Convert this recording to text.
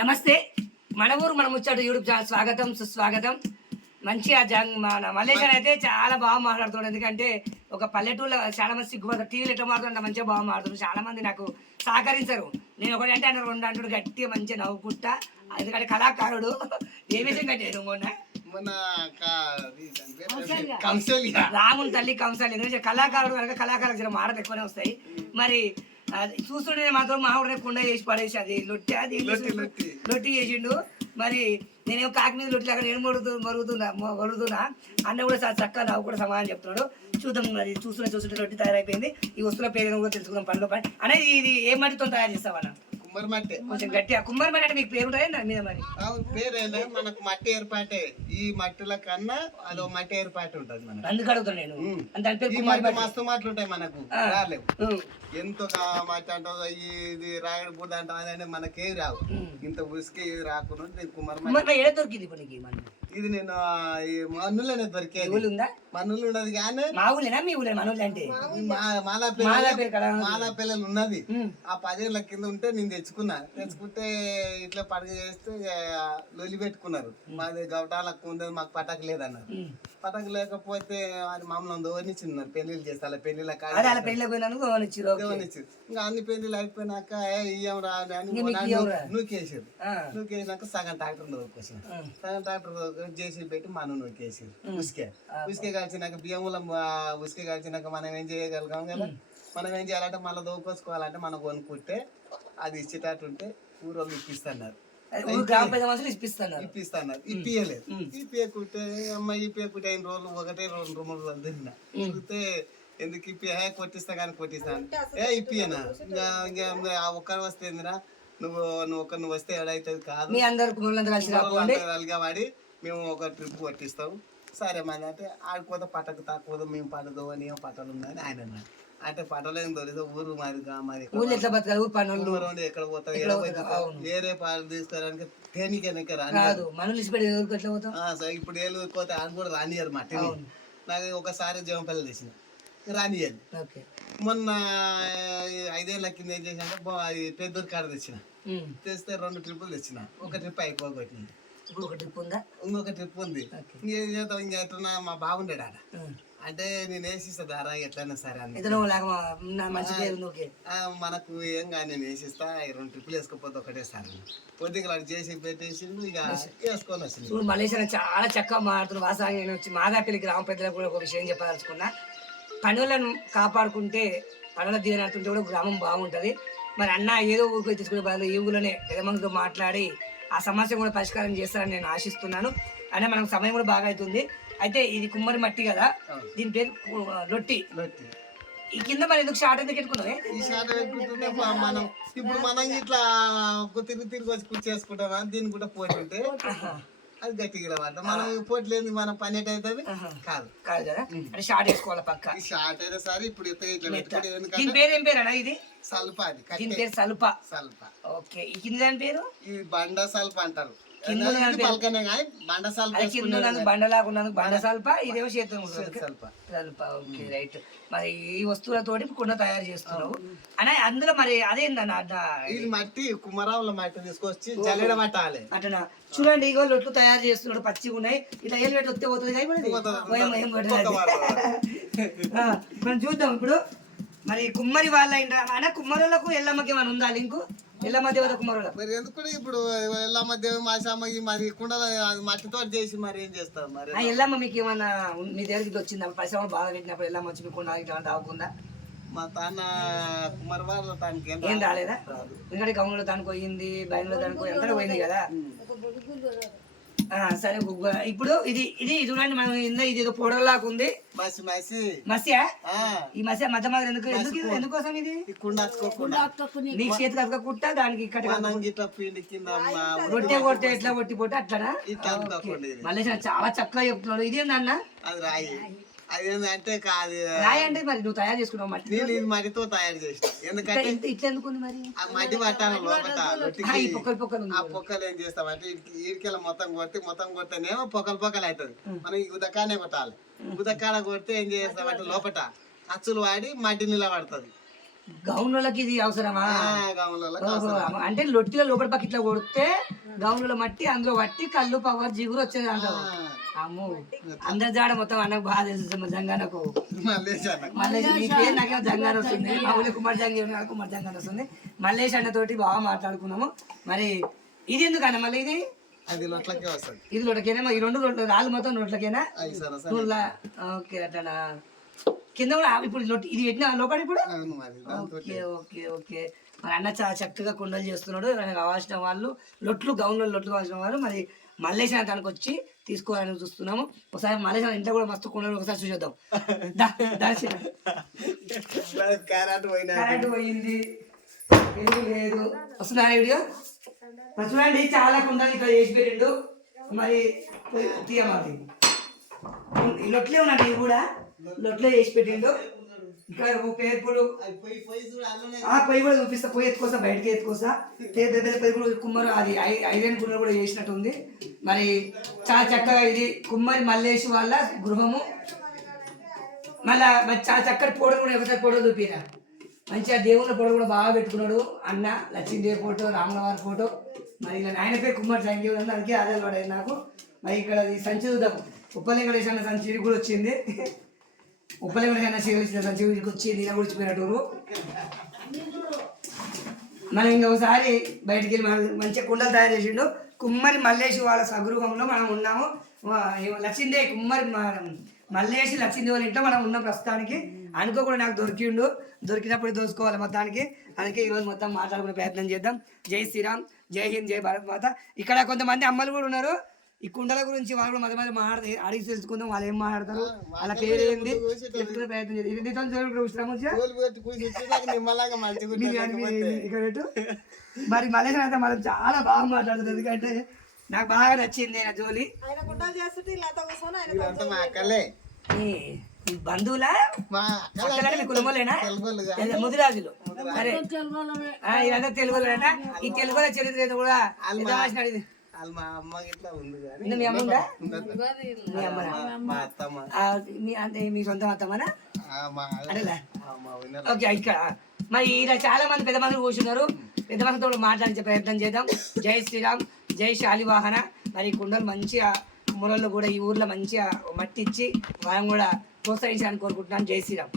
నమస్తే, మన ఊరు మన ముచ్చట యూట్యూబ్ ఛానల్ స్వాగతం సుస్వాగతం. మంచిగా మన మల్లేశ్వర్ అయితే చాలా బాగా మాట్లాడుతున్నాడు. ఎందుకంటే ఒక పల్లెటూరులో చాలా మంది సిగ్గుపడతారు, టీవీలో ఎట్లా మాట్లాడుతుంటే మంచిగా బాగా మాట్లాడుతున్నారు. చాలా మంది నాకు సహకరించరు. నేను ఒకటి అంటే ఆయన రెండు అంటాడు, గట్టిగా మంచిగా నవ్వుకుంటా. ఎందుకంటే కళాకారుడు. ఏ విషయం కట్టాడు రాముని తల్లి కంసాలి. ఎందుకంటే కళాకారుడు కనుక కళాకారులకు మాటలు ఎక్కువనే వస్తాయి. మరి చూస్తుంటే మాత్రం మామిడి కుండ చేసి పడేసి అది లొట్టి చేసిండు. మరి నేనేమో కాకి మీద లొట్టి అక్కడ నేను మరుగుతున్నా అన్న కూడా చక్కగా నవ్వు కూడా సమాధానం చెప్తున్నాడు. చూద్దాం, మరి చూస్తుంటే లొట్టి తయారైపోయింది. ఈ వస్తువుల పేరు కూడా తెలుసుకుందాం. పనిలో పని అనేది ఇది ఏ మట్టితో తయారు చేస్తావన్నా? కుమ్మరి మట్టి. కొంచెం గట్టిగా కుమ్మరి మట్టి అంటే మీకు పేరు ఉంటాయి మీద మరి పేరేనా? మనకు మట్టి ఏర్పాటే. ఈ మట్టిల కన్నా అదో మట్టి ఏర్పాటు ఉంటది మనకు. అందుకు అడుగుతాను నేను. దాని పేరు కుమ్మరి మట్టి. మస్తు మాటలు ఉంటాయి మనకు. ఎంతో మట్టి అంటావు, ఇది రాయడు బుడ్డ అంటావు, మనకేవి రావు. ఇంత ఉసుకే రాకుండా నేను కుమ్మరి మట్టి. ఏడ దొరికింది ఇప్పుడు ఇది నేను మన్నులోనే దొరికేది. మన్నులు ఉన్నది కానీ మా ఊళ్ళేనా మీ ఊళ్ళే? మన ఊళ్ళే అంటే మాలా పిల్లలు ఉన్నది. ఆ 10 ఏళ్ళ కింద ఉంటే నేను తెచ్చుకుంటే ఇట్లా పండుగ చేస్తే లొలి పెట్టుకున్నారు. మాది గవటాలకు ఉండదు, మాకు పటాకు లేదన్నారు. పటాకు లేకపోతే అది మామూలు దోవనిచ్చిన్నారు. పెళ్లిళ్ళు చేస్తారు, పెళ్లిళ్ళ ఇంకా అన్ని పెళ్లిళ్ళు అయిపోయినాక ఇయ్యం రా అని నూకేసినాక సగం ట్రాక్టర్ దొరికొచ్చిన. సగం ట్రాక్టర్ చేసి పెట్టి మనం నూకేసి ఉసుకే కాల్చినాక బియ్యంలో ఉసుకే కాల్చినాక మనం ఏం చేయగలిగాం కదా. మనం ఏం చేయాలంటే మళ్ళీ దోకొచ్చుకోవాలంటే మనం కొనుక్కుంటే అది ఇచ్చేటట్టు ఉంటే ఊరోళ్ళు ఇప్పిస్తున్నారు. ఇప్పియలేదు. ఇప్పియకుంటే అమ్మాయి ఇప్పియకుంటే 5 రోజులు 2 రోజులు తిన్నా. తిరిగితే ఎందుకు కొట్టిస్తా కానీ కొట్టిస్తాను ఇప్పియనా ఇంకా ఒక్కరు వస్తే ఏందిరా నువ్వు వస్తే ఏడైతుంది కాదు వాడి మేము ఒక ట్రిప్ కొట్టిస్తాం. సరే మరి అంటే ఆడిపోతే పట్టకు తక్కువ మేము పట్టదు అని ఏం పట్టలు ఉందని ఆయన అన్నాడు. అంటే పట్టలేదు దొరికితే ఊరు మరి ఎక్కడ పోతాం వేరే పాలు తీసుకోవడానికి తేనికే రాదు. ఇప్పుడు ఏళ్ళు పోతే ఆయన కూడా రానియరు మట్టిని. నాకు ఒకసారి జమంపల్లి తీసిన రానియాలి. మొన్న 5 ఏళ్ళ కింద ఏం చేసినా పెద్దూరు కాడ తెచ్చిన. తెస్తే 2 ట్రిప్పులు తెచ్చిన. ఒక ట్రిప్ అయిపోగొట్టింది. ఇంకొక ట్రిప్ ఉంది. ఇంకేం చేద్దాం, ఇంకెట్లా మా బాగుండేడు ఆడ. అంటే నేను వేసిస్తా దారా ఎట్లయినా సరే అని. మనకు ఏం కానీ నేను వేసిస్తా. 2 ట్రిప్పులు వేసుకోపోతే ఒకటేసారి పొద్దుగా చేసి పెట్టేసి ఇక వేసుకొని వచ్చింది. మలేషియా చాలా చక్కగా మాట్లాడుతున్న వాసాగి. నేను వచ్చి మాదాపల్లి గ్రామ పెద్దలకు కూడా ఒక విషయం చెప్పదలుచుకున్నా. పనులను కాపాడుకుంటే పనుల దీవెనతుంటే కూడా గ్రామం బాగుంటుంది. మరి అన్న ఏదో ఊరికి తీసుకునే బదులు ఈ ఊళ్ళోనే పెద్దమందితో మాట్లాడి ఆ సమస్య కూడా పరిష్కారం చేస్తారని నేను ఆశిస్తున్నాను. అయినా మనకు సమయం కూడా బాగా అవుతుంది. అయితే ఇది కుమ్మరి మట్టి కదా, దీని పేరు లొట్టి. ఈ కింద మరి ఎందుకు షార్ట్ ఎందుకు పెట్టుకున్నావే? ఈ షార్ట్ పెట్టుకుంటుంటే మనం ఇప్పుడు మనం ఇట్లా తిరిగి వచ్చి చేసుకుంటాం. దీన్ని కూడా పోటీ ఉంటే అది గట్టిగా మనం పోటీ లేదు, మన పని ఎట్టవుతుంది కాదు కదా. అంటే షార్ట్ వేసుకోవాలి పక్క. ఈ షార్ట్ అయితే సరే ఇప్పుడు దీని పేరు ఏం పేరు అన్న? ఇది సల్ప. దీని పేరు సల్ప. ఓకే. ఈ కింద దాని పేరు ఈ బండ సల్ప అంటారు. బండ సల్ప, ఇదేమో చేతులు సల్ప. Okay right. మరి ఈ వస్తువులతోటి కుండ తయారు చేస్తున్నావు అని అందులో మరి అదేందన్న? ఇది మట్టి కుమ్మరావుల మట్టి తీసుకొచ్చి జల్లెడ పట్టాలి అట్లా. చూడండి, ఇగో లొట్లు తయారు చేస్తున్నాడు, పచ్చిగా ఉన్నాయి. ఇట్లా ఏళ్ళు పెట్టి వస్తే పోతుంది మనం చూద్దాం ఇప్పుడు. మరి కుమ్మరి వాళ్ళ అన్న కుమ్మరులకు ఎల్లమ్మకి ఏమైనా ఉందా లింకు? ఎల్లమ్మ దేవత కుమ్మరుల మరి ఎందుకు ఇప్పుడు ఎల్లమ్మ దేవ మాసమ్మకి మరి కుండలు మట్టితో చేసి మరి ఏం చేస్తారు మరి? ఎల్లమ్మ మీకు ఏమన్నా మీ దగ్గరికి వచ్చిందా? పరిశ్రమ బాగా పెట్టినప్పుడు ఎల్లమ్మ వచ్చి మీ కుండ ఇట్లా తాగుకుందా? మా తాన కుమ్మరి వాళ్ళ తానికి ఏం రాలేదా? ఎందుకంటే గమ్ములో తాను పోయింది, బయలులో తాను పోయి అంతా పోయింది కదా. సరే ఇప్పుడు ఇది ఇది చూడండి, మనం ఇది ఏదో పౌడర్ లాగా ఉంది. మసియా? ఈ మసియా మధ్య మధ్య ఎందుకోసం ఇది? నీకు చేతి కట్టుకుంటా దానికి రొట్టె కొడితే ఎట్లా కొట్టి పోతే అట్లనా? మళ్ళీ చాలా చక్కగా చెప్తున్నాడు. ఇదేందన్న? అదేంటంటే కాదు రాయి అంటే మరి నువ్వు తయారు చేసుకున్నావు మట్టి. నేను మట్టితో తయారు చేసిన. ఎందుకంటే ఇట్లా ఎందుకుంది మరి? ఆ మట్టి పట్టాలి లోపల. ఆ పొక్కలు ఏం చేస్తామంటే ఈడికెళ్ళ మొత్తం కొడితేనేమో పొక్కలు అవుతుంది. మనం ఉదకానే కొట్టాలి. ఉదకాడ కొడితే ఏం చేస్తామంటే లోపల అచ్చులు వాడి మట్టి నిలబడుతుంది. గౌన్లకి ఇది అవసరమా? ఓహో, అంటే లొట్టిలో లోపల పక్క ఇట్లా కొడితే గౌన్లో మట్టి అందులో పట్టి కళ్ళు పవర్ జిగురు వచ్చేది అంటావు. అమ్మో, అందరి జాడ మొత్తం అన్నకు బాగా తెలుసు. జంగానకు మల్లేష్ నీ పేరు నాకేమో జంగాన వస్తుంది. మా ఊళ్ళో కుమార్ జంగాన వస్తుంది. మల్లేష్ అన్న తోటి బాగా మాట్లాడుకున్నాము. మరి ఇది ఎందుకన్నా మళ్ళీ ఇది ఇది లొట్టకేనా? ఈ రెండు రాళ్ళు మొత్తం నోట్లకేనా? ఓకే అట్లా కింద కూడా ఇప్పుడు ఇది పెట్టిన లోపల ఇప్పుడు. Okay okay okay. మరి అన్న చాలా చక్కగా కుండలు చేస్తున్నాడు. కావాల్సిన వాళ్ళు లొట్లు లొట్లు కావాల్సిన వాళ్ళు మరి మల్లేష్ అన్న తనకు వచ్చి తీసుకోవాలని చూస్తున్నాము. ఒకసారి మల్లేష్ అన్న ఇంట్లో కూడా మస్తు కుండలు ఒకసారి చూసేద్దాం. కరెంట్ పోయింది, వెలుగు లేదు. వస్తుందా వీడియో? మరి చూడండి, చాలా కుండలు ఇక్కడ చేసి పెట్టిండు. మరి తీయమాది లొట్లే ఉన్నాడు, ఇవి కూడా లొట్లో వేసి పెట్టిండు. ఇక్కడ పేర్పులు పొయ్యి కూడా చూపిస్తా. పొయ్యి ఎత్తుకోసా, బయటకి ఎత్తుకోసా. పెద్ద పేర్పులు కుమ్మరు అది ఐరన్ కుండలు కూడా చేసినట్టు ఉంది. మరి చాలా చక్కగా ఇది కుమ్మరి మల్లేష్ వాళ్ళ గృహము. మళ్ళా చాలా చక్కటి ఫోటో కూడా ఒకసారి ఫోటో చూపిరా. మంచిగా దేవుళ్ళ ఫోటో కూడా బాగా పెట్టుకున్నాడు అన్న. లక్ష్మీదేవి ఫోటో, రాములవారి ఫోటో. మరి ఇలా ఆయన పేరు కుమ్మరి సంఖ్య ఉంది, అందుకే అదే పడేది నాకు. మరి ఇక్కడ ఈ సంచి చూద్దాం. ఉప్పలింగడేశ్ అన్న సంచి కూడా వచ్చింది. ఉప్పలింగడేశ్ అన్న సంచి వచ్చి నేను గుడిచిపోయినట్టు. మనం ఇంకొకసారి బయటికి వెళ్ళి మంచిగా కుండలు తయారు చేసిండు. కుమ్మరి మల్లేష్ వాళ్ళ స్వగృహంలో మనం ఉన్నాము. లక్ష్మీదేవి కుమ్మరి మల్లేష్ లక్ష్మీదేవి వాళ్ళ ఇంట్లో మనం ఉన్నాం ప్రస్తుతానికి. అనుకోకుండా నాకు దొరికినప్పుడు దోసుకోవాలి మొత్తానికి. అందుకే ఈరోజు మొత్తం మాట్లాడుకునే ప్రయత్నం చేద్దాం. జై శ్రీరామ్, జై హింద్, జై భారత్ మాత. ఇక్కడ కొంతమంది అమ్మలు కూడా ఉన్నారు. ఈ కుండల గురించి వాళ్ళు కూడా మధ్య మాట్లాడి అడిగి తెలుసుకుందాం. వాళ్ళు ఏం మాట్లాడతారు, వాళ్ళ పేరు ఏంది చెప్పుకునే ప్రయత్నం చేద్దాం. మరి మలేష్ అయితే మనం చాలా బాగా మాట్లాడుతుంది. ఎందుకంటే నాకు బాగా నచ్చింది నా జోలి. బంధువులా మీ కుటుంబంలోనా? ముదిరాజులు. అరే ఇదంతా తెలుగులోనా? ఈ తెలుగుల చరిత్ర ఏదో కూడా అడిగింది. మీ సొంతం అత్తమ్మనా? ఓకే. ఇక్కడ మరి ఇలా చాలా మంది పెద్ద మంది కూర్చున్నారు. పెద్ద మందితో మాట్లాడించే ప్రయత్నం చేద్దాం. జై శ్రీరామ్, జై శాలివాహన. మరి కుండలు మంచిగా మూలల్లో కూడా ఈ ఊర్లో మంచిగా మట్టి ఇచ్చి మనం కూడా ప్రోత్సహించాలని కోరుకుంటున్నాను. జై శ్రీరామ్.